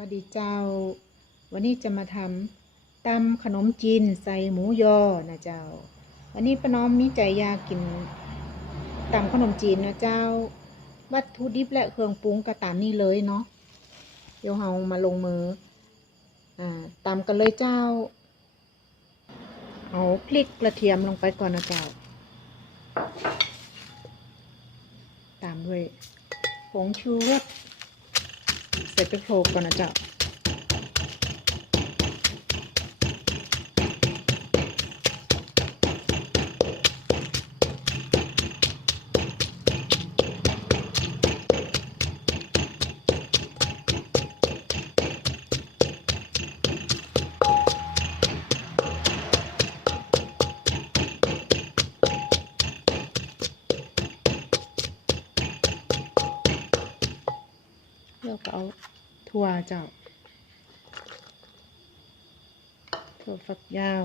วัสดีเจ้า วันนี้จะมาทำตำขนมจีนใส่หมูยอนะเจ้า วันนี้ป้าน้อมมีใจอยากกินตำขนมจีนนะเจ้า วัตถุดิบและเครื่องปรุงก็ตามนี้เลยเนาะเดี๋ยวเรามาลงมืออ่าตำกันเลยเจ้าเอาพริกกระเทียมลงไปก่อนนะเจ้า ตามด้วยผงชูรส ใส่ไปโคลกก่อนนะจ๊ะ แล้วก็เอาถั่วเจ้า ถั่วฝักยาว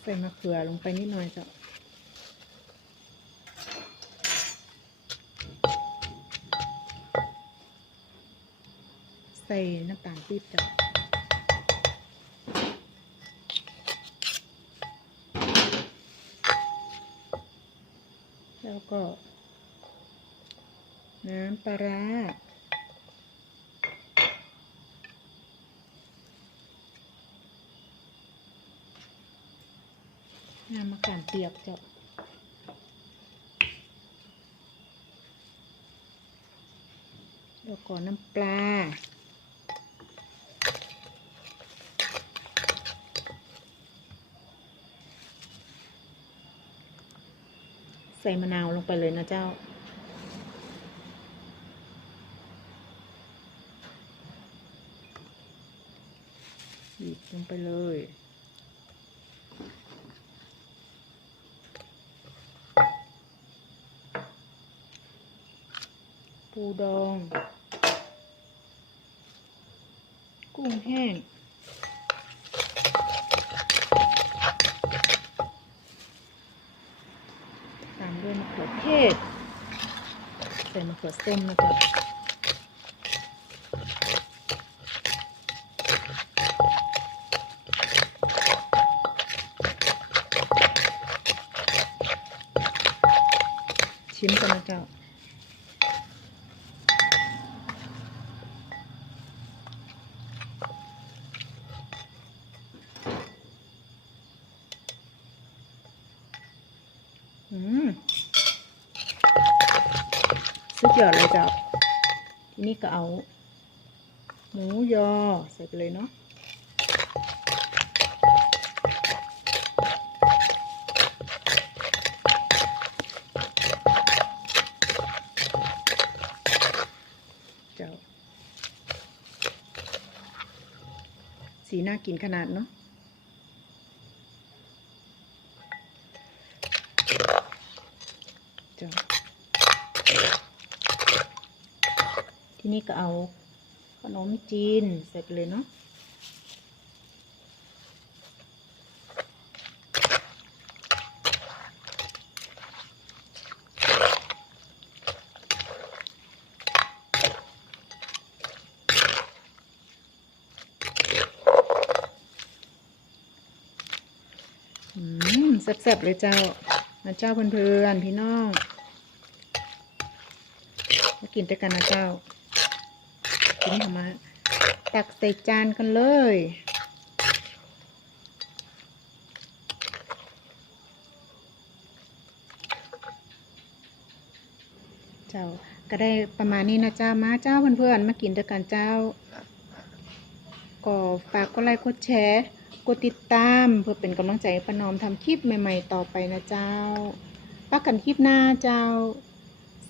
ใส่มะเขือลงไปนิดหน่อยเจ้า ใส่น้ำตาลปี๊บจ้ะแล้วก็ น้ำปลาร้าน้ำมะขามเปียกจ้ะแล้วก็น้ำปลา ใส่มะนาวลงไปเลยนะเจ้า บีบลงไปเลยปูดอง กุ้งแห้ง ตามด้วยมะเขือเทศ ใส่มะเขือส้มนะจ๊ะชิมกันนะเจ้าอืม สุดยอดเลยจ้ะทีนี้ก็เอา หมูยอใส่ไปเลยเนาะจ้าสีน่ากินขนาดเนาะจ้ะ ที่นี้ก็เอาขนมจีนใส่ไปเลยเนาะอืมแซ่บๆเลยเจ้านะเจ้าเพื่อนๆพี่น้องมากินด้วยกันนะเจ้า ทีนี้เอามาตักใส่จานกันเลย เจ้าก็ได้ประมาณนี้นะเจ้ามาเจ้าเพื่อนๆมากินด้วยกันเจ้าก็ฝากกดไลค์กดแชร์กดติดตามเพื่อเป็นกำลังใจให้ประนอมทำคลิปใหม่ๆต่อไปนะเจ้าปักกันคลิปหน้าเจ้า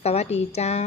สวัสดีเจ้า